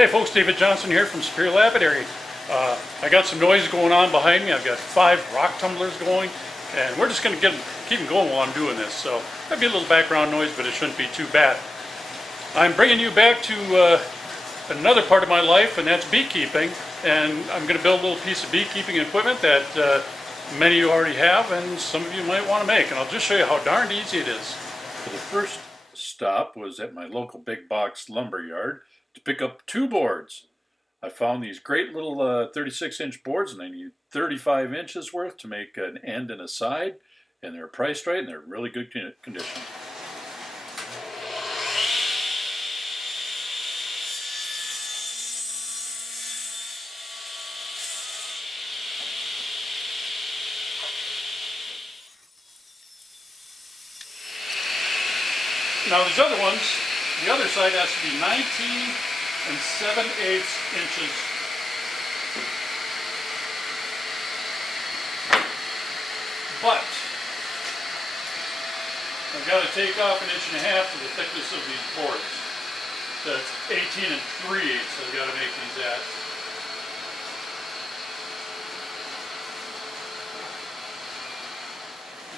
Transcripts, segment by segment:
Hey folks, David Johnson here from Superior Lapidary. I got some noise going on behind me. I've got 5 rock tumblers going, and we're just going to keep them going while I'm doing this. So there'll be a little background noise, but it shouldn't be too bad. I'm bringing you back to another part of my life, and that's beekeeping. And I'm going to build a little piece of beekeeping equipment that many of you already have, and some of you might want to make. And I'll just show you how darned easy it is. So the first stop was at my local big box lumber yard to pick up 2 boards. I found these great little 36-inch boards, and they need 35 inches worth to make an end and a side, and they're priced right and they're really good condition. Now these other ones, the other side has to be 19 7/8 inches. But I've got to take off 1.5 inches for the thickness of these boards. That's 18 3/8 I've got to make these at.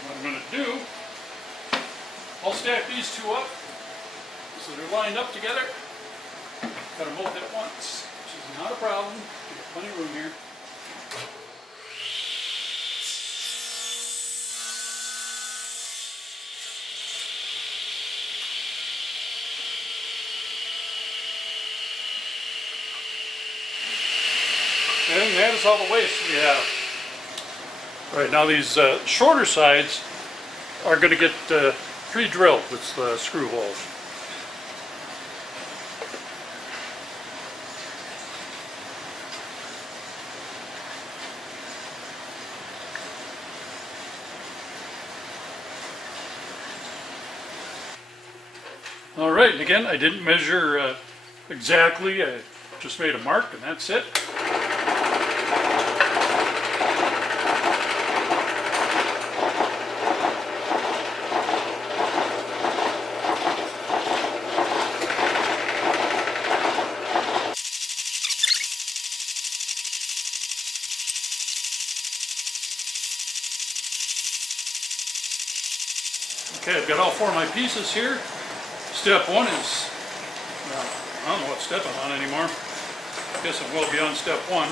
What I'm going to do, I'll stack these 2 up so they're lined up together. Got them both at once, which is not a problem. We've got plenty of room here. And that is all the waste we have. All right, now these shorter sides are going to get pre-drilled with screw holes. All right, and again, I didn't measure exactly. I just made a mark, and that's it. Okay, I've got all 4 of my pieces here. Step 1 is, well, I don't know what step I'm on anymore. I guess I'm well beyond step 1.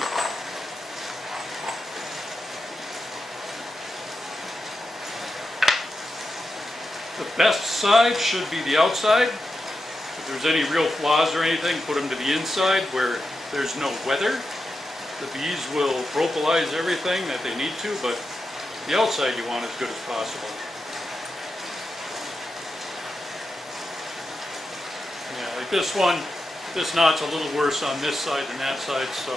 The best side should be the outside. If there's any real flaws or anything, put them to the inside where there's no weather. The bees will propolis everything that they need to, but the outside you want as good as possible. Yeah, like this one, this knot's a little worse on this side than that side, so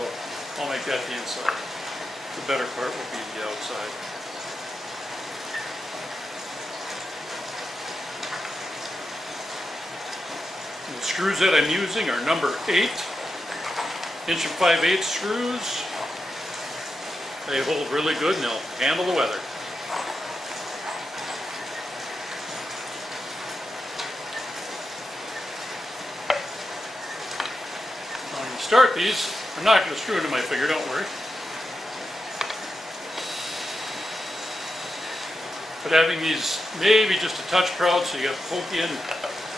I'll make that the inside. The better part will be the outside. And the screws that I'm using are number 8 inch and 5/8 screws. They hold really good and they'll handle the weather. Start these. I'm not going to screw into my finger, don't worry. But having these maybe just a touch proud, so you got the pokey end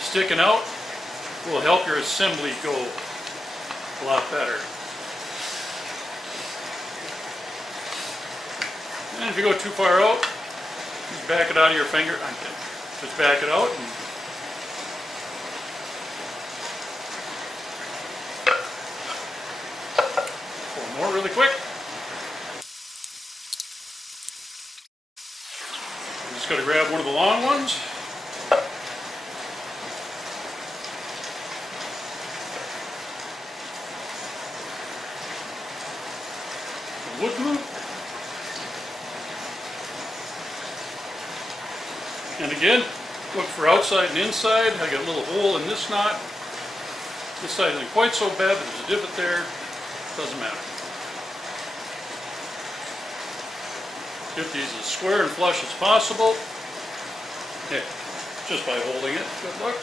sticking out, will help your assembly go a lot better. And if you go too far out, just back it out of your finger. Just back it out and more really quick. I'm just going to grab one of the long ones. The wood glue. And again, look for outside and inside. I got a little hole in this knot. This side isn't quite so bad, but there's a divot there. Doesn't matter. Get these as square and flush as possible. Okay, just by holding it. Good luck.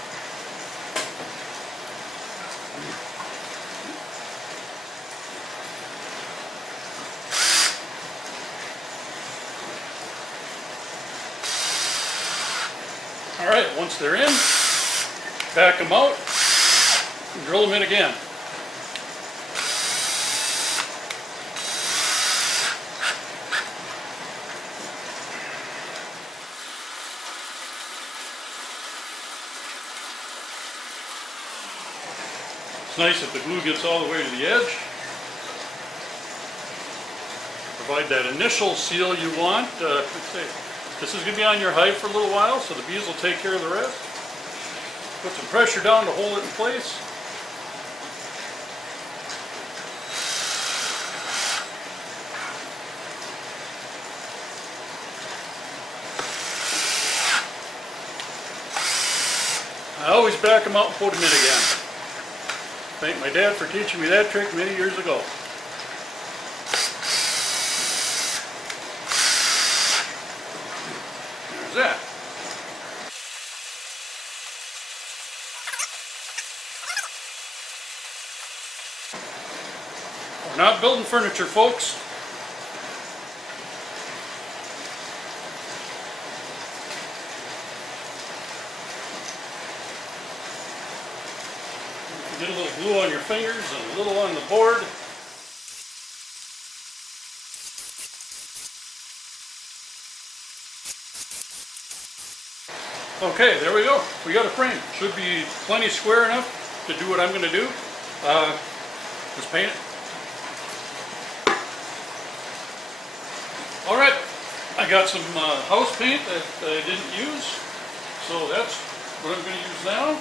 Once they're in, back them out and drill them in again. It's nice if the glue gets all the way to the edge. Provide that initial seal you want. This is going to be on your hive for a little while, so the bees will take care of the rest. Put some pressure down to hold it in place. I always back them out and put them in again. Thank my dad for teaching me that trick many years ago. There's that. We're not building furniture, folks. Get a little glue on your fingers and a little on the board. Okay, there we go. We got a frame. Should be plenty square enough to do what I'm going to do. Let's paint it. All right, I got some house paint that I didn't use, so that's what I'm going to use now.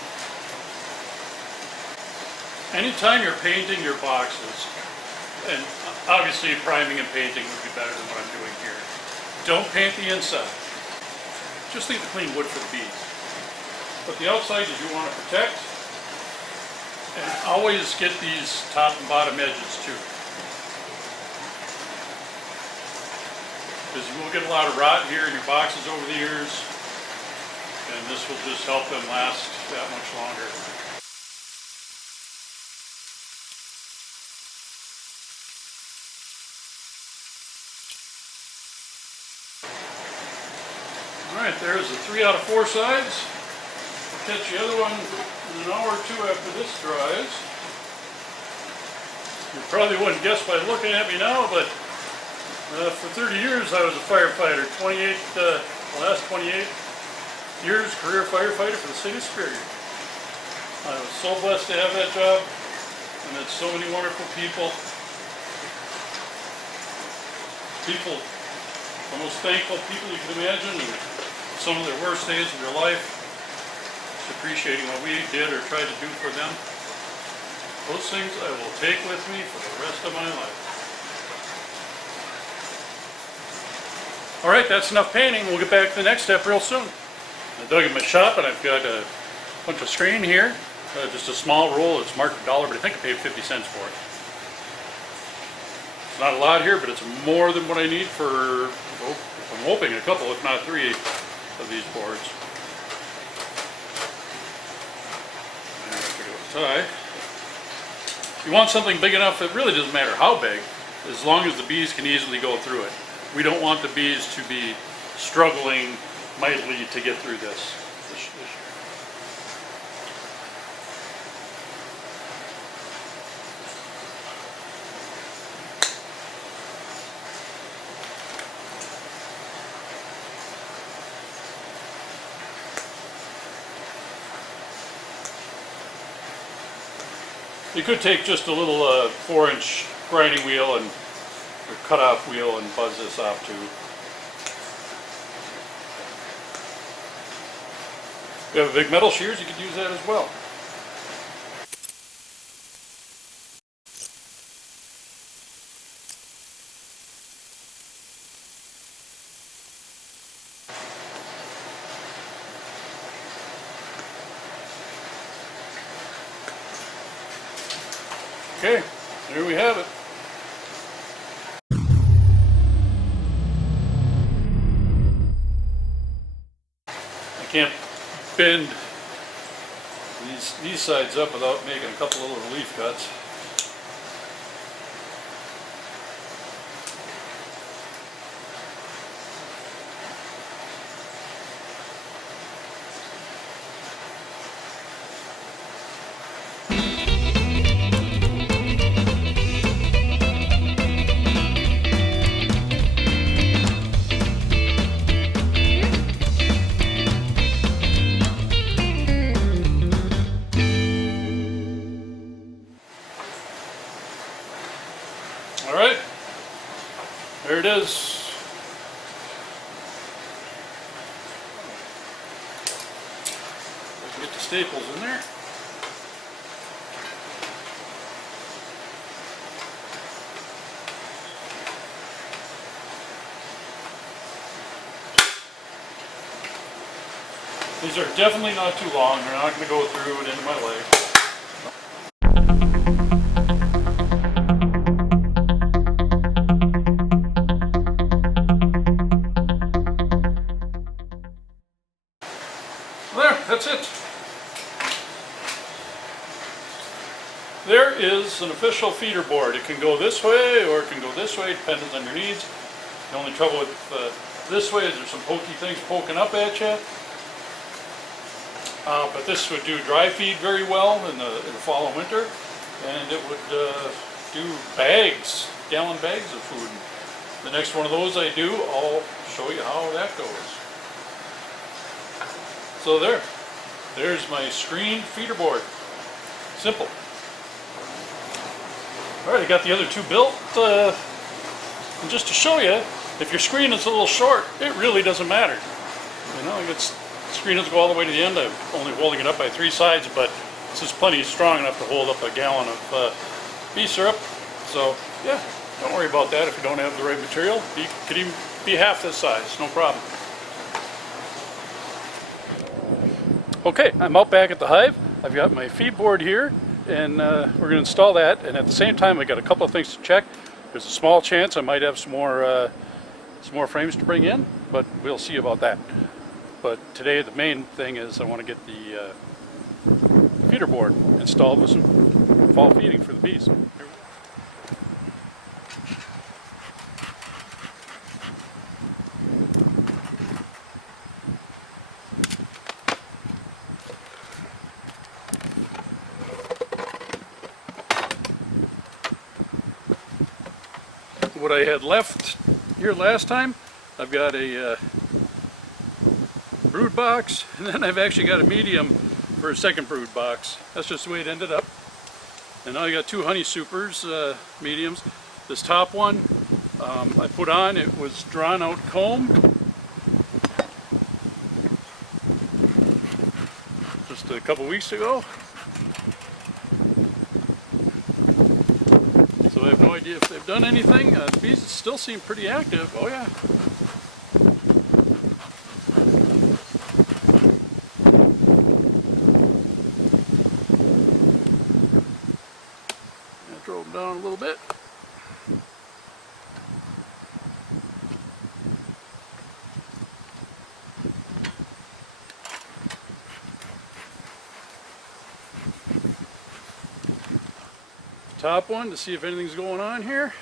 Anytime you're painting your boxes, and obviously priming and painting would be better than what I'm doing here, don't paint the inside. Just leave the clean wood for the bees. But the outside is you want to protect, and always get these top and bottom edges too. Because you will get a lot of rot here in your boxes over the years, and this will just help them last that much longer. Alright, there's the 3 out of 4 sides. I'll catch the other one in an hour or two after this dries. You probably wouldn't guess by looking at me now, but for 30 years I was a firefighter. The last 28 years career firefighter for the city of Superior. I was so blessed to have that job, and met so many wonderful people. The most thankful people you can imagine, and some of their worst days of their life, just appreciating what we did or tried to do for them. Those things I will take with me for the rest of my life. Alright, that's enough painting. We'll get back to the next step real soon. I dug in my shop and I've got a bunch of screen here. Just a small roll. It's marked $1, but I think I paid 50 cents for it. It's not a lot here, but it's more than what I need for, I'm hoping, a couple, if not 3 of these boards. And I have to do a tie. If you want something big enough, it really doesn't matter how big, as long as the bees can easily go through it. We don't want the bees to be struggling mightily to get through this year. You could take just a little 4-inch grinding wheel and or cut-off wheel and buzz this off too. If you have a big metal shears, you could use that as well. Okay, there we have it. I can't bend these sides up without making a couple of little relief cuts. All right, there it is. Get the staples in there. These are definitely not too long. They're not going to go through and into my leg. There, that's it. There is an official feeder board. It can go this way or it can go this way, depending on your needs. The only trouble with this way is there's some pokey things poking up at you. But this would do dry feed very well in the fall and winter, and it would do bags, gallon bags of food. The next one of those I do, I'll show you how that goes. So there's my screen feeder board. Simple. All right, I got the other two built. And just to show you, if your screen is a little short, it really doesn't matter. You know, the screen doesn't go all the way to the end. I'm only holding it up by 3 sides, but this is plenty strong enough to hold up a gallon of bee syrup. So yeah, don't worry about that if you don't have the right material. It could even be half this size, no problem. Okay, I'm out back at the hive. I've got my feed board here, and we're going to install that. And at the same time, I got a couple of things to check. There's a small chance I might have some more frames to bring in, but we'll see about that. But today the main thing is I want to get the feeder board installed with some fall feeding for the bees. What I had left here last time, I've got a brood box, and then I've actually got a medium for a second brood box. That's just the way it ended up. And now I got 2 honey supers, mediums. This top one I put on, it was drawn out comb. Just a couple weeks ago. So I have no idea if they've done anything. The bees still seem pretty active. Oh yeah. I drove them down a little bit. Top one to see if anything's going on here.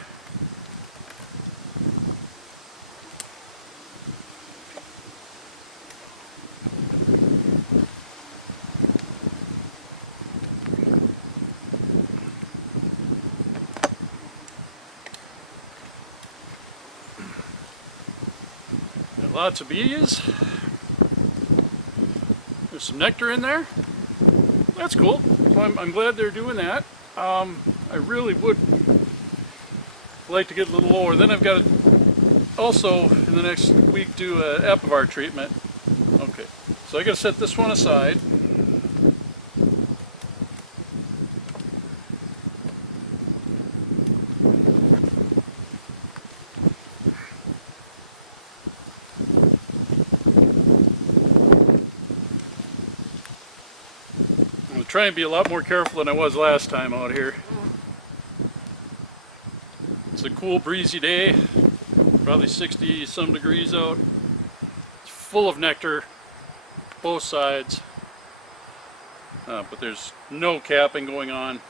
Got lots of bees. There's some nectar in there. That's cool. So I'm glad they're doing that. I really would like to get a little lower. Then I've got to also in the next week do an Apivar treatment. Okay, so I got to set this one aside. I'm going to try and be a lot more careful than I was last time out here. It's a cool breezy day, probably 60 some degrees out. It's full of nectar, both sides, but there's no capping going on.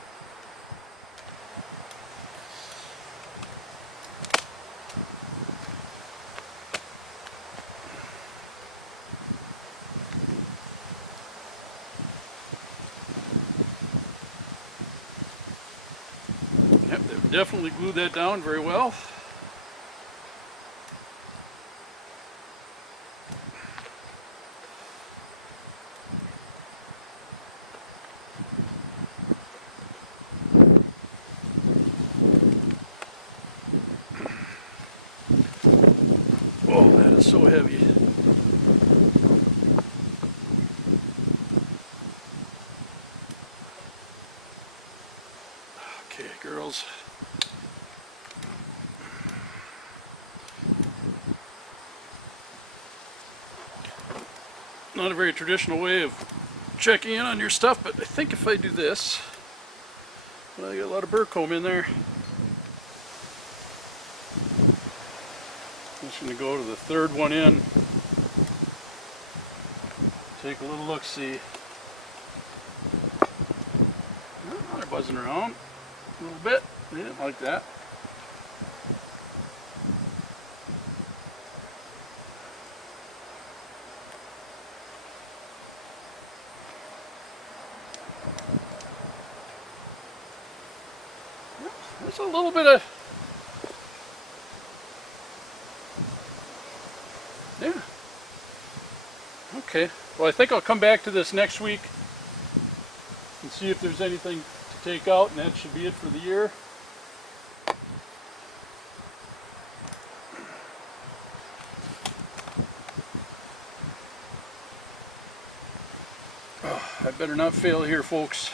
Yep, they've definitely glued that down very well. is so heavy. Okay, girls. Not a very traditional way of checking in on your stuff, but I think if I do this, well, I got a lot of burr comb in there. I'm just going to go to the third one in. Take a little look-see. Oh, they're buzzing around a little bit. They didn't like that. There's a little bit of, yeah. Okay, well I think I'll come back to this next week and see if there's anything to take out, and that should be it for the year. Oh, I better not fail here, folks.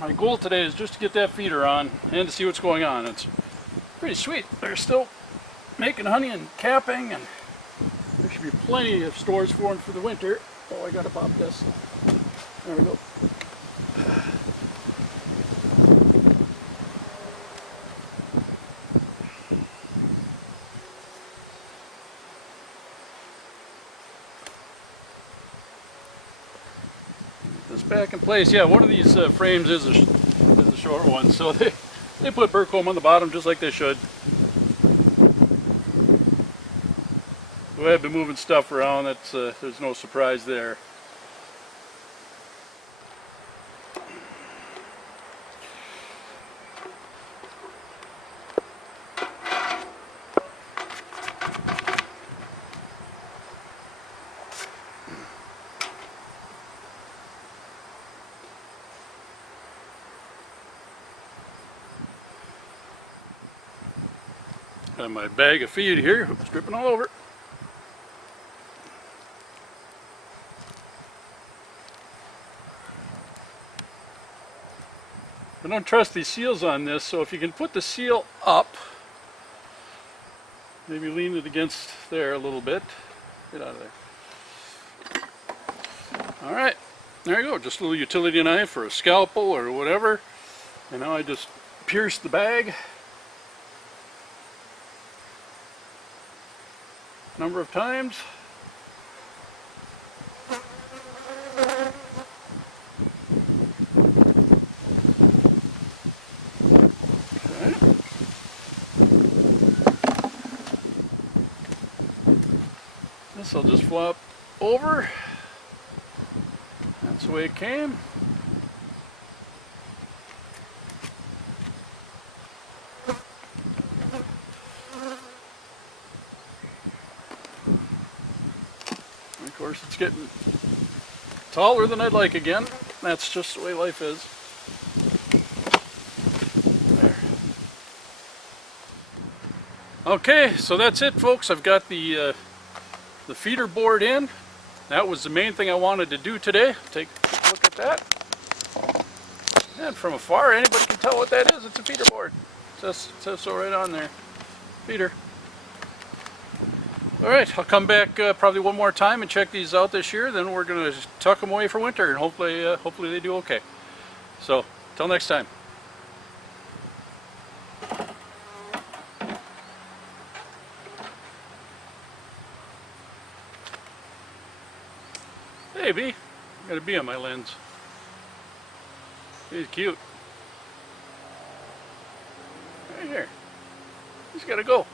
My goal today is just to get that feeder on and to see what's going on. It's pretty sweet. They're still making honey and capping, and there should be plenty of stores for them for the winter. Oh, I gotta pop this. There we go. This back in place. Yeah, one of these frames is a short one, so they put burr comb on the bottom just like they should. The way I've been moving stuff around, that's there's no surprise there. Got my bag of feed here, it's dripping all over. I don't trust these seals on this, so if you can put the seal up, maybe lean it against there a little bit. Get out of there. Alright, there you go, just a little utility knife or a scalpel or whatever. And now I just pierce the bag a number of times. This will just flop over. That's the way it came. And of course, it's getting taller than I'd like again. That's just the way life is. There. Okay, so that's it, folks. I've got the feeder board in. That was the main thing I wanted to do today. Take a look at that. And from afar, anybody can tell what that is. It's a feeder board. It says so right on there. Feeder. Alright, I'll come back probably one more time and check these out this year. Then we're going to tuck them away for winter, and hopefully they do okay. So, till next time. Hey, bee. Got a bee on my lens. He's cute. Right here. He's got to go.